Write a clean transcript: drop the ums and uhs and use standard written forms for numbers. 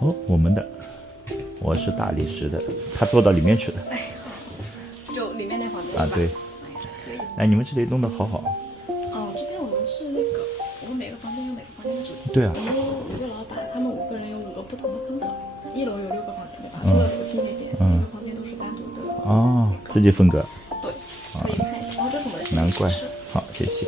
哦，我们的，我是大理石的，他坐到里面去了。哎，就里面那房间啊，对。可以。哎，你们这里弄得好好。哦，这边我们是那个，我们每个房间有每个房间的主题。对啊。我们有5个老板，他们5个人有5个不同的风格。1楼有6个房间，对吧？除了楼梯那边，每个房间都是单独的。哦，自己风格。对，可以看一下。然后这是我们的难怪。室。好，谢谢。